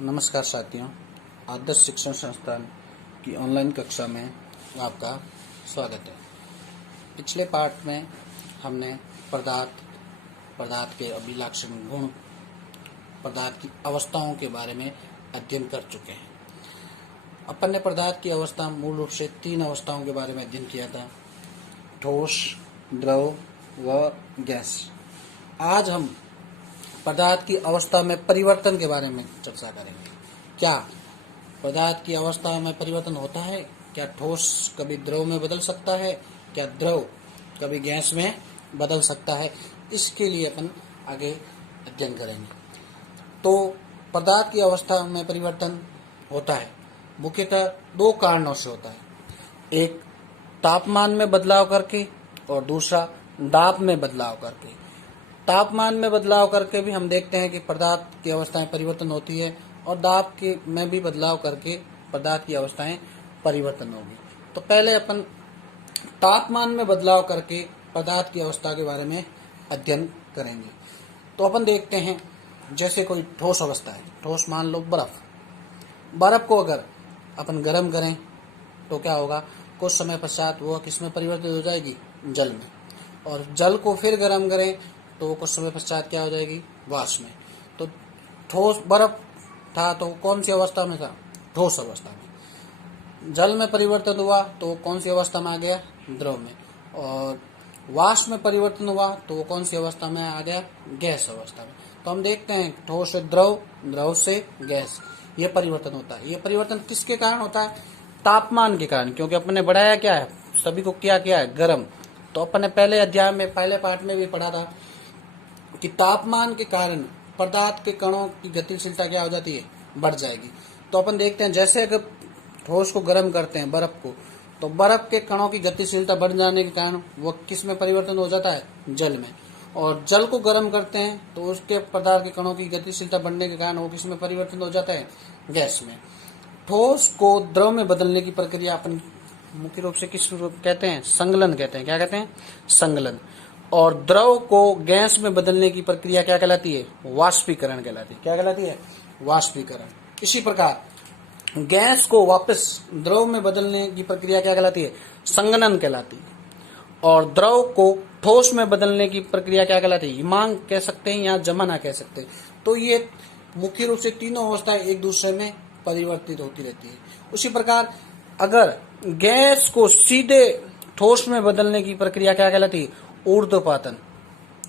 नमस्कार साथियों, आदर्श शिक्षण संस्थान की ऑनलाइन कक्षा में आपका स्वागत है। पिछले पाठ में हमने पदार्थ के अभिलाक्षण गुण, पदार्थ की अवस्थाओं के बारे में अध्ययन कर चुके हैं। अपन ने पदार्थ की अवस्था मूल रूप से 3 अवस्थाओं के बारे में अध्ययन किया था: ठोस, द्रव व गैस। आज हम पदार्थ की अवस्था में परिवर्तन के बारे में चर्चा करेंगे। क्या पदार्थ की अवस्था में परिवर्तन होता है? क्या ठोस कभी द्रव में बदल सकता है? क्या द्रव कभी गैस में बदल सकता है? इसके लिए अपन आगे अध्ययन करेंगे। तो पदार्थ की अवस्था में परिवर्तन होता है मुख्यतः 2 कारणों से होता है। एक तापमान में बदलाव करके और दूसरा दाब में बदलाव करके। तापमान में बदलाव करके भी हम देखते हैं कि पदार्थ की अवस्थाएं परिवर्तन होती है और दाब के में भी बदलाव करके पदार्थ की अवस्थाएं परिवर्तन होगी। तो पहले अपन तापमान में बदलाव करके पदार्थ की अवस्था के बारे में अध्ययन करेंगे। तो अपन देखते हैं, जैसे कोई ठोस अवस्था है, ठोस मान लो बर्फ को अगर अपन गर्म करें तो क्या होगा? कुछ समय पश्चात वह किस में परिवर्तित हो जाएगी? जल में। और जल को फिर गर्म करें तो कुछ समय पश्चात क्या हो जाएगी? वाष्प में। तो ठोस बर्फ था तो कौन सी अवस्था में था? ठोस अवस्था में। जल में परिवर्तन हुआ तो कौन सी अवस्था में आ गया? द्रव में। और वाष्प में परिवर्तन हुआ तो कौन सी अवस्था में आ गया? गैस अवस्था में। तो हम देखते हैं ठोस से द्रव, द्रव से गैस, ये परिवर्तन होता है। ये परिवर्तन किसके कारण होता है? तापमान के कारण। क्योंकि अपन ने बढ़ाया क्या है? सभी को क्या किया है? गर्म। तो अपन ने पहले अध्याय में, पहले पाठ में भी पढ़ा था कि तापमान के कारण पदार्थ के कणों की गतिशीलता क्या हो जाती है? बढ़ जाएगी। तो अपन देखते हैं, जैसे अगर ठोस को गर्म करते हैं, बर्फ को, तो बर्फ के कणों की गतिशीलता बढ़ जाने के कारण वो किस में परिवर्तन हो जाता है? जल में। और जल को गर्म करते हैं तो उसके पदार्थ के कणों की गतिशीलता बढ़ने के कारण वो किस में परिवर्तन हो जाता है? गैस में। ठोस को द्रव में बदलने की प्रक्रिया अपन मुख्य रूप से किस कहते हैं? संगलन कहते हैं। क्या कहते हैं? संगलन। और द्रव को गैस में बदलने की प्रक्रिया क्या कहलाती है? वाष्पीकरण कहलाती है। क्या कहलाती है? वाष्पीकरण। इसी प्रकार गैस को वापस द्रव में बदलने की प्रक्रिया क्या कहलाती है? संघनन कहलाती है। और द्रव को ठोस में बदलने की प्रक्रिया क्या कहलाती है? हिमांक कह सकते हैं या जमाना कह सकते हैं। तो ये मुख्य रूप से तीनों अवस्थाएं एक दूसरे में परिवर्तित होती रहती है। उसी प्रकार अगर गैस को सीधे ठोस में बदलने की प्रक्रिया क्या कहलाती है? ऊर्ध्वपातन।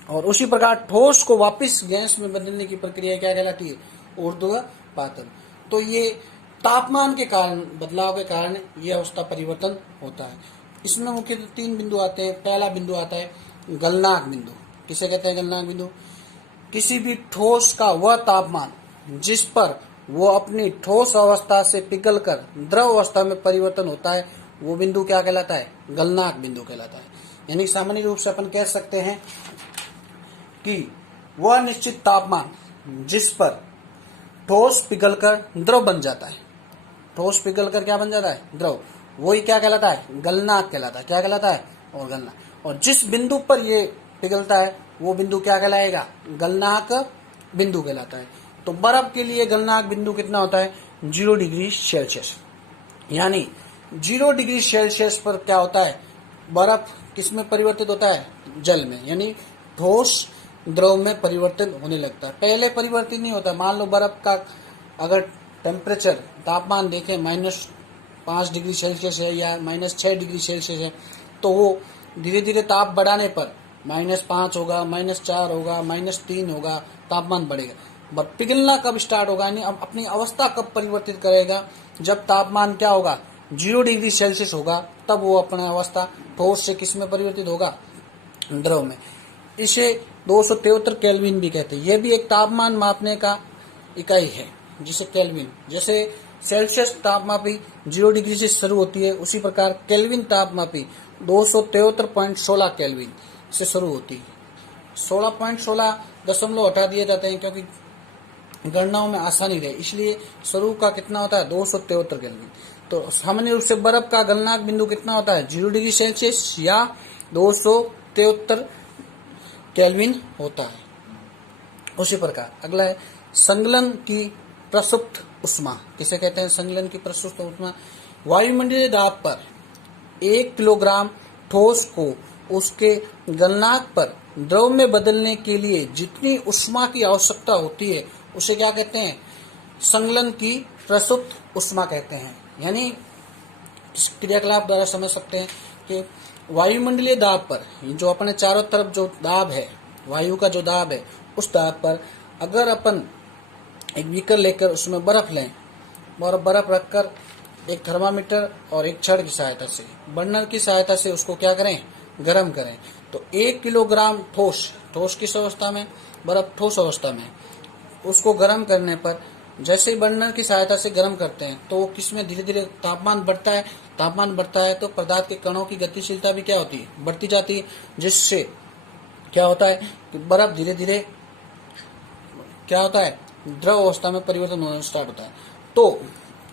और उसी प्रकार ठोस को वापस गैस में बदलने की प्रक्रिया क्या कहलाती है? ऊर्ध्वपातन। तो ये तापमान के कारण, बदलाव के कारण ये अवस्था परिवर्तन होता है। इसमें मुख्यतः 3 बिंदु आते हैं। पहला बिंदु आता है गलनांक बिंदु। किसे कहते हैं गलनांक बिंदु? किसी भी ठोस का वह तापमान जिस पर वो अपनी ठोस अवस्था से पिघलकर द्रव अवस्था में परिवर्तन होता है, वो बिंदु क्या कहलाता है? गलनांक बिंदु कहलाता है। यानी सामान्य रूप से अपन कह सकते हैं कि वह निश्चित तापमान जिस पर ठोस पिघलकर द्रव बन जाता है, ठोस पिघलकर क्या बन जाता है? द्रव, वही क्या कहलाता है? गलनांक कहलाता है। क्या कहलाता है? और गलनांक। और जिस बिंदु पर ये पिघलता है वो बिंदु क्या कहलाएगा? गलनांक बिंदु कहलाता है। तो बर्फ के लिए गलनांक बिंदु कितना होता है? 0 डिग्री सेल्सियस। यानी 0 डिग्री सेल्सियस पर क्या होता है? बर्फ किस में परिवर्तित होता है? जल में। यानी ठोस द्रव में परिवर्तन होने लगता है। पहले परिवर्तन नहीं होता। मान लो बर्फ का अगर टेम्परेचर, तापमान देखें -5 डिग्री सेल्सियस है या -6 डिग्री सेल्सियस है, तो वो धीरे धीरे ताप बढ़ाने पर -5 होगा, -4 होगा, -3 होगा, तापमान बढ़ेगा। बट पिघलना कब स्टार्ट होगा? यानी अब अपनी अवस्था कब परिवर्तित करेगा? जब तापमान क्या होगा? 0 डिग्री सेल्सियस होगा, तब वो अपना अवस्था ठोस से किस में परिवर्तित होगा? द्रव में। इसे 273 केल्विन भी कहते हैं। यह भी एक तापमान मापने का इकाई है, जिसे केल्विन, जैसे सेल्सियस तापमापी 0 डिग्री से शुरू होती है, उसी प्रकार केल्विन तापमापी 273.16 केल्विन से शुरू होती है। 16.16 दशमलव हटा दिए जाते हैं क्योंकि गणनाओं में आसानी रहे, इसलिए शुरू का कितना होता है? 273 केल्विन। तो सामान्य रूप से बर्फ का गलनांक बिंदु कितना होता है? 0 डिग्री सेल्सियस या 273 केल्विन होता है। उसी प्रकार अगला है संगलन की प्रसुप्त उष्मा किसे कहते हैं? संलयन की प्रसुप्त उष्मा। वायुमंडलीय दाब पर 1 किलोग्राम ठोस को उसके गलनांक पर द्रव में बदलने के लिए जितनी उष्मा की आवश्यकता होती है उसे क्या कहते हैं? संलयन की प्रसुप्त उष्मा कहते हैं। यानी इस क्रियाकलाप द्वारा समझ सकते हैं कि वायुमंडलीय दाब पर, जो अपने चारों तरफ जो दाब है, वायु का जो दाब है, उस दाब पर अगर अपन एक बीकर लेकर उसमें बर्फ लें और बर्फ रखकर एक थर्मामीटर और एक छड़ की सहायता से, बर्नर की सहायता से उसको क्या करें? गर्म करें, तो 1 किलोग्राम ठोस किस अवस्था में? बर्फ ठोस अवस्था में। उसको गर्म करने पर जैसे ही बर्नर की सहायता से गर्म करते हैं तो वो किसमें धीरे धीरे तापमान बढ़ता है। तापमान बढ़ता है तो पदार्थ के कणों की गतिशीलता भी क्या होती है? बढ़ती जाती है, जिससे क्या होता है कि बर्फ धीरे धीरे क्या होता है? द्रव अवस्था में परिवर्तन होना स्टार्ट होता है। तो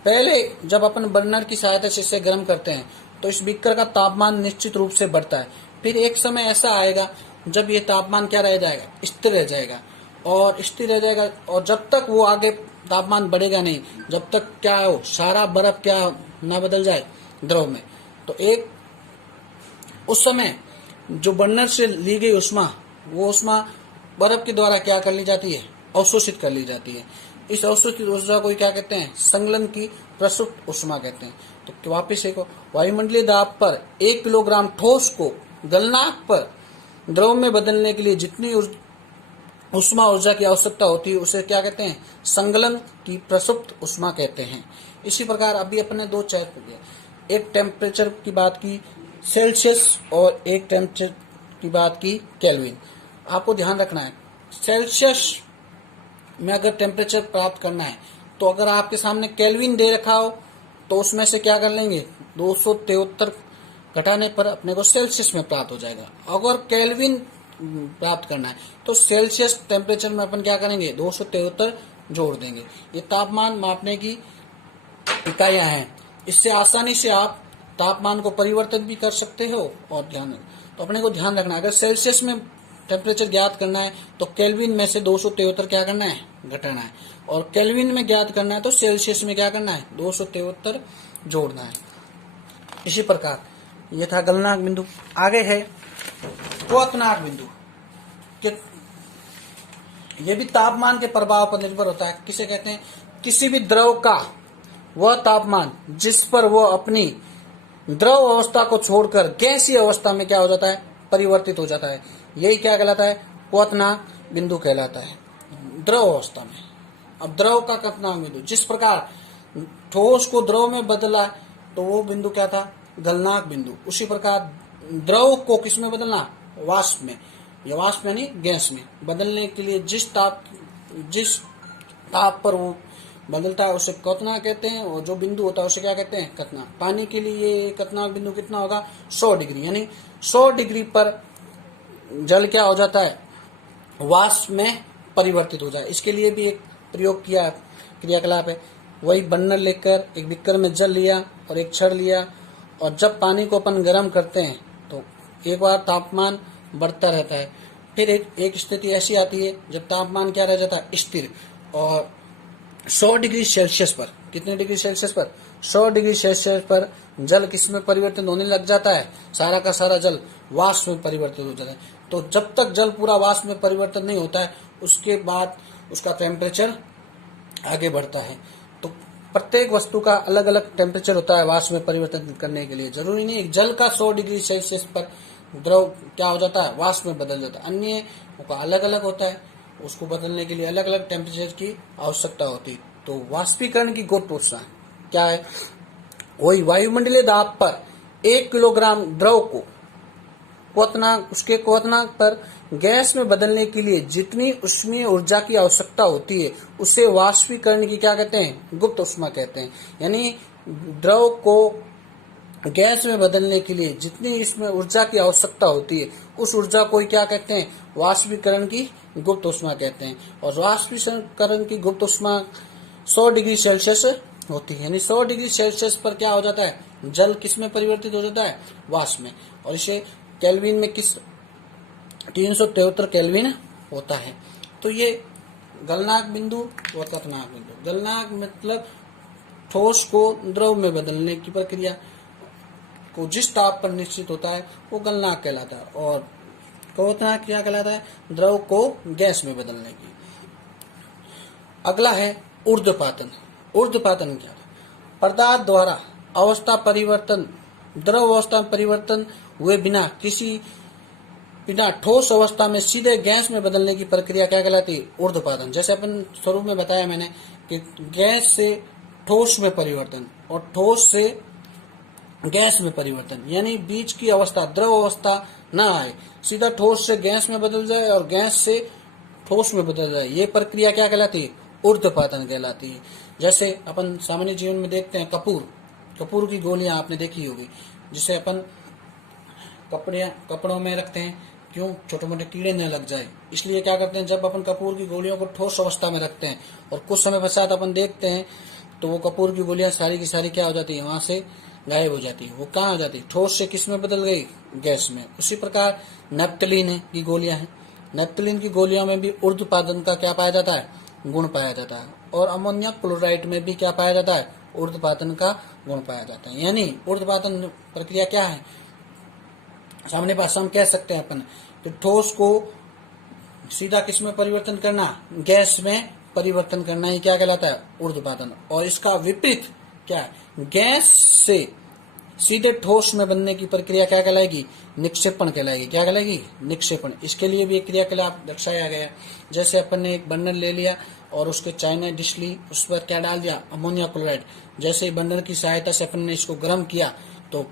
पहले जब अपन बर्नर की सहायता से इसे गर्म करते हैं तो इस बीकर का तापमान निश्चित रूप से बढ़ता है। फिर एक समय ऐसा आएगा जब ये तापमान क्या रह जाएगा? स्थिर रह जाएगा, और स्थिर रह जाएगा, और जब तक वो आगे तापमान बढ़ेगा नहीं, जब तक क्या हो, सारा बर्फ क्या ना बदल जाए द्रव में। तो एक उस समय जो बर्नर से ली गई उष्मा, वो उष्मा बर्फ के द्वारा क्या कर ली जाती है? अवशोषित कर ली जाती है। इस अवशोषित ऊर्जा को क्या कहते हैं? संलयन की प्रसुप्त उष्मा कहते हैं। तो वापिस एक, वायुमंडलीय दाब पर 1 किलोग्राम ठोस को गलनांक पर द्रव में बदलने के लिए जितनी उष्मा ऊर्जा की आवश्यकता होती है उसे क्या कहते हैं? संलयन की प्रसुप्त उष्मा कहते हैं। इसी प्रकार अभी अपने दो चैप्टर, एक टेम्परेचर की बात की सेल्सियस और एक टेम्परेचर की बात की केल्विन। आपको ध्यान रखना है, सेल्सियस में अगर टेम्परेचर प्राप्त करना है तो अगर आपके सामने केल्विन दे रखा हो तो उसमें से क्या कर लेंगे? 273 घटाने पर अपने को सेल्सियस में प्राप्त हो जाएगा। अगर केल्विन प्राप्त करना है तो सेल्सियस टेम्परेचर में अपन क्या करेंगे? 273 जोड़ देंगे। ये तापमान मापने की इकाइयां हैं। इससे आसानी से आप तापमान को परिवर्तित भी कर सकते हो। और तो अपने को ध्यान रखना है, अगर सेल्सियस में टेम्परेचर ज्ञात करना है तो केल्विन में से 273 क्या करना है? घटाना है। और केल्विन में ज्ञात करना है तो सेल्सियस में क्या करना है? 273 जोड़ना है। इसी प्रकार ये था गलनांक बिंदु। आगे है क्वथनांक बिंदु। ये भी तापमान के प्रभाव पर निर्भर होता है। किसे कहते हैं? किसी भी द्रव का वह तापमान जिस पर वह अपनी द्रव अवस्था को छोड़कर गैसीय अवस्था में क्या हो जाता है? परिवर्तित हो जाता है। यही क्या कहलाता है? क्वथनांक बिंदु कहलाता है द्रव अवस्था में। अब द्रव का क्वथनांक बिंदु, जिस प्रकार ठोस को द्रव में बदला तो वो बिंदु क्या था? गलनांक बिंदु। उसी प्रकार द्रव को किस में बदलना? वाष्प में, या वाष्प यानी गैस में बदलने के लिए जिस ताप पर वो बदलता है उसे क्वथनांक कहते हैं। और जो बिंदु होता है उसे क्या कहते हैं? क्वथनांक। पानी के लिए ये क्वथनांक बिंदु कितना होगा? 100 डिग्री। यानी 100 डिग्री पर जल क्या हो जाता है? वाष्प में परिवर्तित हो जाए। इसके लिए भी एक प्रयोग किया क्रियाकलाप है। वही बर्नर लेकर एक बीकर में जल लिया और एक छड़ लिया, और जब पानी को अपन गर्म करते हैं तो एक बार तापमान बढ़ता रहता है। फिर एक स्थिति ऐसी आती है जब तापमान क्या रह जाता है? स्थिर। और 100 डिग्री सेल्सियस पर, कितने डिग्री सेल्सियस पर? 100 डिग्री सेल्सियस पर जल किस में परिवर्तित होने लग जाता है? सारा का सारा जल वाष्प में परिवर्तित हो जाता है। तो जब तक जल पूरा वाष्प में परिवर्तित नहीं होता है उसके बाद उसका टेम्परेचर आगे बढ़ता है। तो प्रत्येक वस्तु का अलग अलग टेम्परेचर होता है वाष्प में परिवर्तन करने के लिए। जरूरी नहीं जल का 100 डिग्री सेल्सियस पर द्रव क्या हो जाता है? वाष्प में बदल जाता है। अन्य का अलग अलग होता है, उसको बदलने के लिए अलग अलग टेम्परेचर की आवश्यकता होती है। तो वाष्पीकरण की गुप्त ऊष्मा क्या है? वही वायुमंडलीय दाब पर 1 किलोग्राम द्रव को उसके क्वथनांक पर गैस में बदलने के लिए जितनी ऊष्मीय ऊर्जा की आवश्यकता होती है उसे वाष्पीकरण की क्या कहते हैं? गुप्त ऊष्मा कहते हैं। यानी द्रव को गैस में बदलने के लिए जितनी इसमें ऊर्जा की आवश्यकता होती है उस ऊर्जा को क्या कहते हैं? वाष्पीकरण की गुप्त ऊष्मा कहते हैं। और वाष्पीकरण की गुप्त ऊष्मा 100 डिग्री सेल्सियस होती है। यानी 100 डिग्री सेल्सियस पर क्या हो जाता है? जल किस में परिवर्तित हो जाता है? वाष्प में। और इसे केल्विन में 373 केल्विन होता है। तो ये गलनांक बिंदु व क्वथनांक बिंदु। गलनांक मतलब ठोस को द्रव में बदलने की प्रक्रिया को जिस ताप पर निश्चित होता है वो गलनांक कहलाता है, और क्वथनांक क्या कहलाता है, द्रव को गैस में बदलने की। अगला है ऊर्ध्वपातन। ऊर्ध्वपातन क्या है? पदार्थ द्वारा अवस्था परिवर्तन, द्रव अवस्था में परिवर्तन हुए बिना ठोस अवस्था में सीधे गैस में बदलने की प्रक्रिया क्या कहलाती है, ऊर्ध्वपातन। जैसे अपन शुरू में बताया मैंने कि गैस से ठोस में परिवर्तन और ठोस से गैस में परिवर्तन, यानी बीच की अवस्था द्रव अवस्था ना आए, सीधा ठोस से गैस में बदल जाए और गैस से ठोस में बदल जाए, ये प्रक्रिया क्या कहलाती है, ऊर्ध्वपातन कहलाती है। जैसे अपन सामान्य जीवन में देखते हैं कपूर की गोलियां आपने देखी होगी, जिसे अपन कपड़ों में रखते हैं, क्यों, छोटे मोटे कीड़े न लग जाए, इसलिए क्या करते हैं, जब अपन कपूर की गोलियों को ठोस अवस्था में रखते हैं और कुछ समय पश्चात अपन देखते हैं तो वो कपूर की गोलियां सारी की सारी क्या हो जाती है, वहां से गायब हो जाती है। वो कहाँ हो जाती है, ठोस से किस में बदल गई, गैस में। उसी प्रकार नेप्थलीन की गोलियां हैं, नेप्थलीन की गोलियों में भी ऊर्ध्वपातन का क्या पाया जाता है, गुण पाया जाता है, और अमोनियम क्लोराइड में भी क्या पाया जाता है, ऊर्ध्वपातन का गुण पाया जाता है। यानी ऊर्ध्वपातन प्रक्रिया क्या है, सामान्य भाषा में कह सकते हैं अपन कि ठोस को सीधा किस में परिवर्तन करना, गैस में परिवर्तन करना ही क्या कहलाता है, ऊर्ध्वपातन। और इसका विपरीत क्या है, गैस से सीधे ठोस में बनने की प्रक्रिया क्या कहलाएगी, निक्षेपण कहलाएगी। क्या कहलाएगी, निक्षेपण। इसके लिए भी एक क्रियाकलाप दर्शाया गया। जैसे अपन ने एक बर्नर ले लिया और उसके चाइना डिश ली, उस पर क्या डाल दिया, अमोनिया क्लोराइड। जैसे ही बर्नर की सहायता से अपन ने इसको गर्म किया तो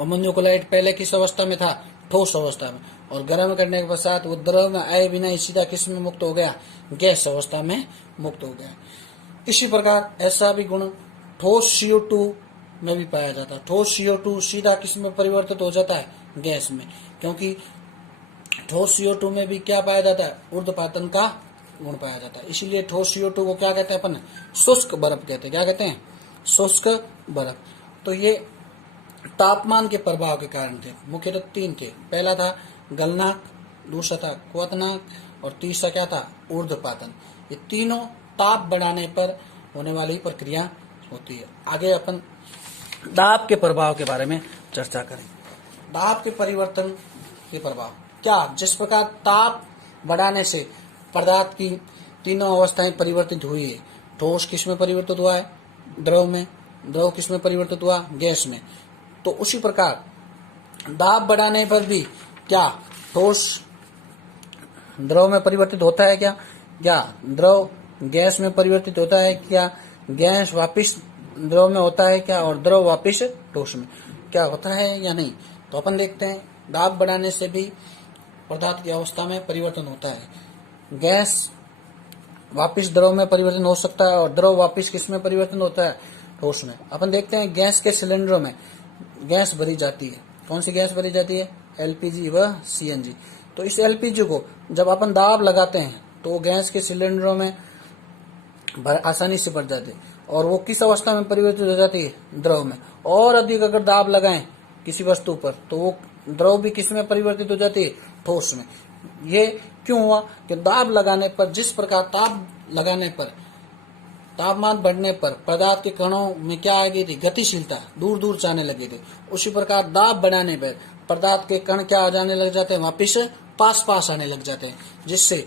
अमोनिया क्लोराइड पहले किस अवस्था में था, ठोस अवस्था में, और गर्म करने के पश्चात वो द्रव में आए बिना ही सीधा किस में मुक्त हो गया, गैस अवस्था में मुक्त हो गया। इसी प्रकार ऐसा भी गुण ठोस CO2 में भी पाया जाता है। ठोस CO2 सीधा किस में परिवर्तित हो जाता है, गैस में, क्योंकि ठोस CO2 में भी क्या पाया जाता है, ऊर्ध्वपातन का गुण पाया जाता है। इसीलिए ठोस CO2 को क्या कहते हैं अपन, शुष्क बर्फ कहते हैं। क्या कहते हैं, शुष्क बर्फ। तो ये तापमान के प्रभाव के कारण थे, मुख्यतः 3 थे। पहला था गलनांक, दूसरा था क्वथनांक और तीसरा क्या था, ऊर्ध्वपातन। ये तीनों ताप बढ़ाने पर होने वाली प्रक्रिया होती है। आगे अपन दाब के प्रभाव के बारे में चर्चा करें। दाब के परिवर्तन के प्रभाव क्या, जिस प्रकार ताप बढ़ाने से पदार्थ की तीनों अवस्थाएं परिवर्तित हुई है। ठोस किस में परिवर्तित हुआ है, द्रव में, द्रव किस में परिवर्तित हुआ, गैस में। तो उसी प्रकार दाब बढ़ाने पर भी क्या ठोस द्रव में परिवर्तित होता है, क्या द्रव गैस में परिवर्तित होता है, क्या गैस वापिस द्रव में होता है क्या, और द्रव वापिस ठोस में क्या होता है या नहीं। तो अपन देखते हैं दाब बढ़ाने से भी पदार्थ की अवस्था में परिवर्तन होता है। गैस वापिस द्रव में परिवर्तन हो सकता है और द्रव वापिस किस में परिवर्तन होता है, ठोस में। अपन देखते हैं गैस के सिलेंडरों में गैस भरी जाती है। कौन सी गैस भरी जाती है, LPG व CNG। तो इस LPG को जब अपन दाब लगाते हैं तो वो गैस के सिलेंडरों में आसानी से भर जाती है, और वो किस अवस्था में परिवर्तित हो जाती है, द्रव में। और अधिक अगर दाब लगाएं किसी वस्तु पर तो वो द्रव भी किस में परिवर्तित हो जाती है, ठोस में। ये क्यों हुआ कि दाब लगाने पर, जिस प्रकार ताप लगाने पर, तापमान बढ़ने पर पदार्थ के कणों में क्या आ गई थी, गतिशीलता, दूर दूर जाने लगे थे। उसी प्रकार दाब बढ़ाने पर पदार्थ के कण क्या आ जाने लग जाते हैं, वापिस पास पास आने लग जाते हैं, जिससे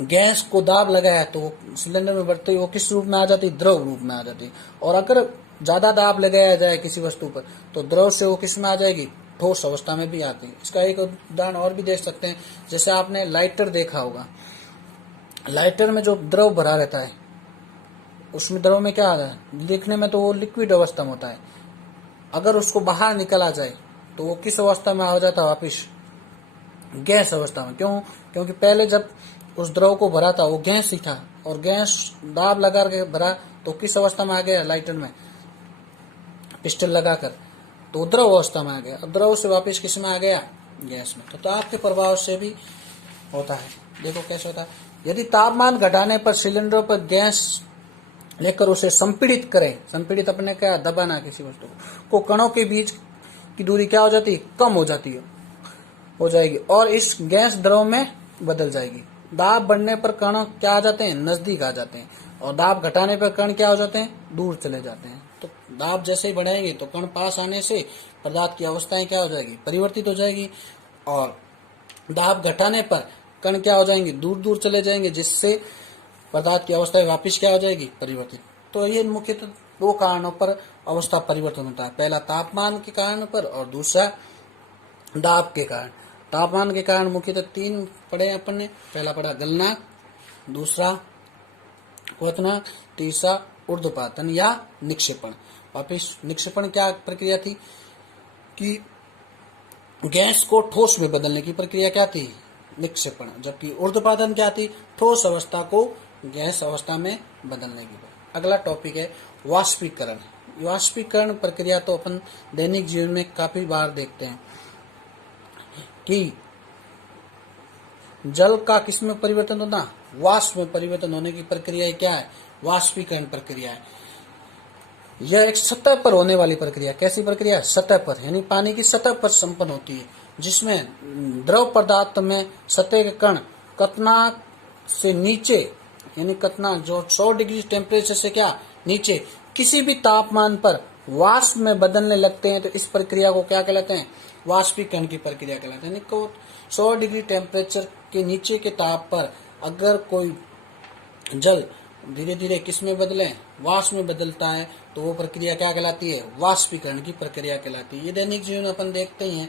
गैस को दाब लगाया तो सिलेंडर में बढ़ते ही वो किस रूप में आ जाती है, द्रव रूप में आ जाती है। और अगर ज्यादा दाब लगाया जाए किसी वस्तु पर तो द्रव से वो किस में आ जाएगी, ठोस अवस्था में भी आती है। इसका एक उदाहरण और भी देख सकते हैं। जैसे आपने लाइटर देखा होगा, लाइटर में जो द्रव भरा रहता है उसमें द्रव में क्या आ रहा है, देखने में तो वो लिक्विड अवस्था में होता है। अगर उसको बाहर निकला जाए तो वो किस अवस्था में आ जाता है, वापिस गैस अवस्था में। क्यों, क्योंकि पहले जब उस द्रव को भरा था वो गैस ही था, और गैस दाब लगा के भरा तो किस अवस्था में आ गया, लाइटर में पिस्टन लगाकर तो द्रव अवस्था में आ गया। अब द्रव से वापस किस में आ गया, गैस में। तो ताप के प्रभाव से भी होता है। देखो कैसे होता है, यदि तापमान घटाने पर सिलेंडर पर गैस लेकर उसे संपीड़ित करें, संपीड़ित अपने क्या, दबाना किसी वस्तु को, कणों के बीच की दूरी क्या हो जाती है, कम हो जाती है, हो जाएगी, और इस गैस द्रव में बदल जाएगी। दाब बढ़ने पर कण क्या आ जाते हैं, नजदीक आ जाते हैं, और दाब घटाने पर कण क्या हो जाते हैं, दूर चले जाते हैं। तो दाब जैसे ही बढ़ाएंगे तो कण पास आने से पदार्थ की अवस्थाएं क्या हो जाएगी, परिवर्तित हो जाएगी, और दाब घटाने पर कण क्या हो जाएंगे, दूर दूर चले जाएंगे, जिससे पदार्थ की अवस्था वापिस क्या हो जाएगी, परिवर्तित। तो ये मुख्यतः दो कारणों पर अवस्था परिवर्तन होता है, पहला तापमान के कारण पर और दूसरा दाब के कारण। तापमान के कारण मुख्यतः तीन पढ़े अपन ने, पहला पढ़ा गलनांक, दूसरा क्वथनांक, तीसरा ऊर्ध्वपातन या निक्षेपण। वापिस निक्षेपण क्या प्रक्रिया थी कि गैस को ठोस में बदलने की प्रक्रिया क्या थी, निक्षेपण। जबकि ऊर्ध्वपातन क्या थी, ठोस अवस्था को गैस अवस्था में बदलने की। अगला टॉपिक है वाष्पीकरण। वाष्पीकरण प्रक्रिया तो अपन दैनिक जीवन में काफी बार देखते हैं कि जल का किस में परिवर्तन होना, वाष्प में परिवर्तन होने की प्रक्रिया क्या है, वाष्पीकरण प्रक्रिया है। यह एक सतह पर होने वाली प्रक्रिया। कैसी प्रक्रिया, सतह पर, यानी पानी की सतह पर संपन्न होती है, जिसमें द्रव पदार्थ में सतह के कण क्वथनांक से नीचे, यानी क्वथनांक जो 100 डिग्री टेम्परेचर से क्या नीचे किसी भी तापमान पर वाष्प में बदलने लगते हैं, तो इस प्रक्रिया को क्या कहलाते हैं, वाष्पीकरण की प्रक्रिया कहलाते हैं। यानी 100 डिग्री टेम्परेचर के नीचे के ताप पर अगर कोई जल धीरे धीरे किस में बदले, वाष्प में बदलता है, तो वो प्रक्रिया क्या कहलाती है, वाष्पीकरण की प्रक्रिया कहलाती है। ये दैनिक जीवन में अपन देखते ही हैं।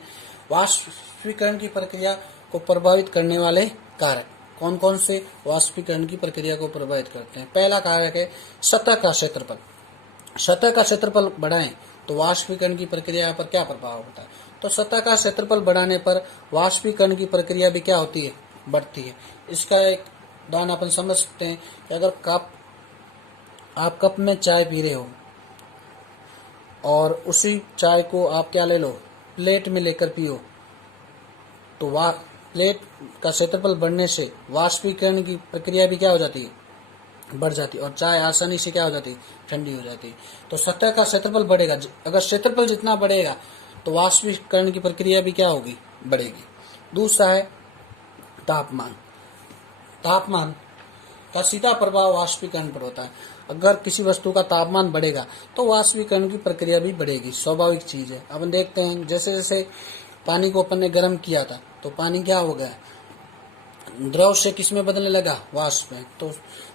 वाष्पीकरण की प्रक्रिया को प्रभावित करने वाले कारक कौन कौन से वाष्पीकरण की प्रक्रिया को प्रभावित करते हैं। पहला कारक है सतह का क्षेत्रफल। सतह का क्षेत्रफल बढ़ाएं तो वाष्पीकरण की प्रक्रिया पर क्या प्रभाव होता है, तो सतह का क्षेत्रफल बढ़ाने पर वाष्पीकरण की प्रक्रिया भी क्या होती है, बढ़ती है। इसका एक उदाहरण अपन समझ सकते हैं कि अगर आप कप में चाय पी रहे हो और उसी चाय को आप क्या ले लो, प्लेट में लेकर पियो, तो प्लेट का क्षेत्रफल बढ़ने से वाष्पीकरण की प्रक्रिया भी क्या हो जाती है, बढ़ जाती है, और चाय आसानी से क्या हो जाती है, ठंडी हो जाती है। तो सतह का क्षेत्रफल बढ़ेगा, अगर क्षेत्रफल जितना बढ़ेगा तो वाष्पीकरण की प्रक्रिया भी क्या होगी, बढ़ेगी। दूसरा है तापमान। तापमान का सीधा प्रभाव वाष्पीकरण पर होता है। अगर किसी वस्तु का तापमान बढ़ेगा तो वाष्पीकरण की प्रक्रिया भी बढ़ेगी, स्वाभाविक चीज है। अपन देखते हैं जैसे जैसे पानी को अपन ने गर्म किया था तो पानी क्या हो गया, द्रव से किस में बदलने लगा, वाष्प में। तो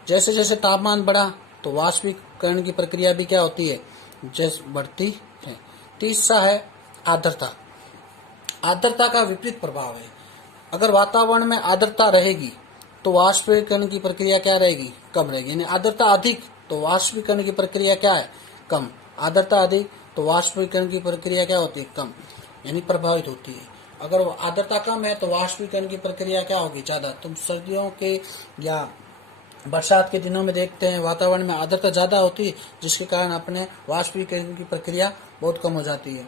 जैसे जैसे तापमान बढ़ा तो वाष्पीकरण की प्रक्रिया भी क्या होती है, जैसे बढ़ती है। तीसरा है आर्द्रता। आर्द्रता का विपरीत प्रभाव है। अगर वातावरण में आर्द्रता रहेगी तो वाष्पीकरण की प्रक्रिया क्या रहेगी, कम रहेगी। यानी आर्द्रता अधिक तो वाष्पीकरण की प्रक्रिया क्या है, कम। आर्द्रता अधिक तो वाष्पीकरण की प्रक्रिया क्या होती है, कम, यानी प्रभावित होती है। अगर आर्द्रता कम है तो वाष्पीकरण की प्रक्रिया क्या होगी, ज्यादा। तुम सर्दियों के या बरसात के दिनों में देखते हैं वातावरण में आर्द्रता ज्यादा होती है, जिसके कारण अपने वाष्पीकरण की प्रक्रिया बहुत कम हो जाती है।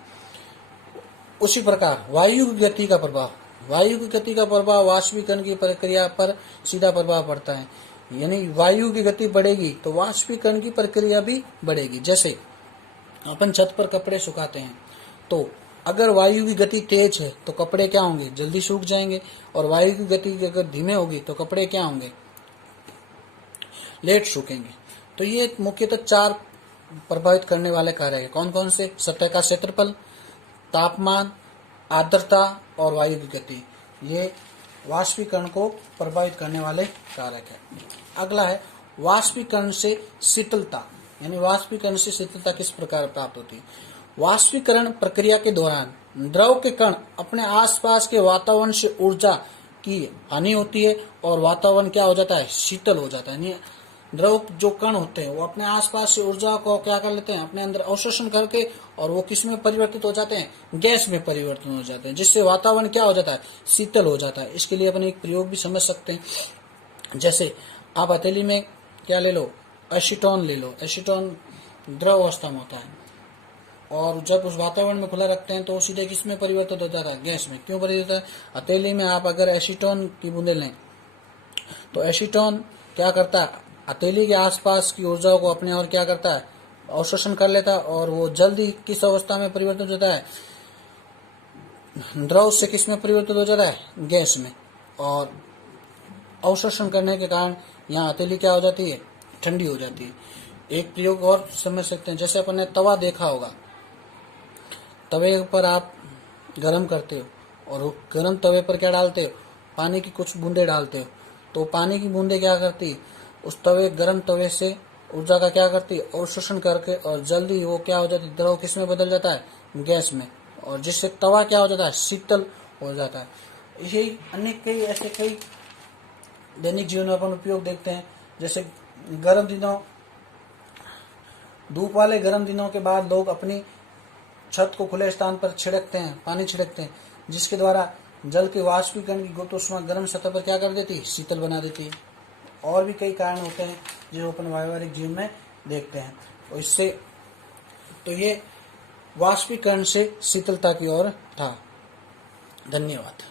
उसी प्रकार वायु की गति का प्रभाव। वायु की गति का प्रभाव वाष्पीकरण की प्रक्रिया पर सीधा प्रभाव पड़ता है। यानी वायु की गति बढ़ेगी तो वाष्पीकरण की प्रक्रिया भी बढ़ेगी। जैसे अपन छत पर कपड़े सुखाते हैं, तो अगर वायु की गति तेज है तो कपड़े क्या होंगे, जल्दी सूख जाएंगे, और वायु की गति अगर धीमे होगी तो कपड़े क्या होंगे, लेट सूखेंगे। तो ये मुख्यतः 4 प्रभावित करने वाले कारक है। कौन कौन से, सतह का क्षेत्रफल, तापमान, आर्द्रता और वायु की गति। ये वाष्पीकरण को प्रभावित करने वाले कारक है। अगला है वाष्पीकरण से शीतलता। यानी वाष्पीकरण से शीतलता किस प्रकार प्राप्त होती है। वाष्पीकरण प्रक्रिया के दौरान द्रव के कण अपने आसपास के वातावरण से ऊर्जा की हानि होती है और वातावरण क्या हो जाता है, शीतल हो जाता है। यानी द्रव जो कण होते हैं वो अपने आसपास से ऊर्जा को क्या कर लेते हैं, अपने अंदर अवशोषण करके, और वो किस में परिवर्तित हो जाते हैं, गैस में परिवर्तित हो जाते हैं, जिससे वातावरण क्या हो जाता है, शीतल हो जाता है। इसके लिए अपन एक प्रयोग भी समझ सकते हैं। जैसे आप हथेली में क्या ले लो, एसीटोन ले लो। एसीटोन द्रव अवस्था में होता है, और जब उस वातावरण में खुला रखते हैं तो वो सीधे किस में परिवर्तित हो जाता है, गैस में। क्यों परिवर्तित होता है, हथेली में आप अगर एसीटोन की बूंदे लें तो एसीटोन क्या करता है, हथेली के आसपास की ऊर्जा को अपने और क्या करता है, अवशोषण कर लेता है, और वो जल्दी किस अवस्था में परिवर्तित होता है, द्रव से किस में परिवर्तित हो जाता है, गैस में। और अवशोषण करने के कारण यहाँ हथेली क्या हो जाती है, ठंडी हो जाती है। एक प्रयोग और समझ सकते हैं, जैसे अपन ने तवा देखा होगा, तवे पर आप गरम करते हो और गरम तवे पर क्या डालते हो, पानी की कुछ बूंदे डालते हो, तो पानी की बूंदे क्या करती है, उस गरम तवे से ऊर्जा का क्या करती है, अवशोषण करके, और जल्दी वो क्या हो जाती है, द्रव किस में बदल जाता है, गैस में, और जिससे तवा क्या हो जाता है, शीतल हो जाता है। यही अन्य कई ऐसे कई दैनिक जीवन में अपन उपयोग देखते हैं। जैसे गर्म दिनों, धूप वाले गर्म दिनों के बाद लोग अपनी छत को खुले स्थान पर छिड़कते हैं, पानी छिड़कते हैं, जिसके द्वारा जल के वाष्पीकरण की गुरुत्व ऊष्मा गर्म सतह पर क्या कर देती है, शीतल बना देती है। और भी कई कारण होते हैं जो अपन व्यावहारिक जीवन में देखते हैं। और इससे तो ये वाष्पीकरण से शीतलता की ओर था। धन्यवाद।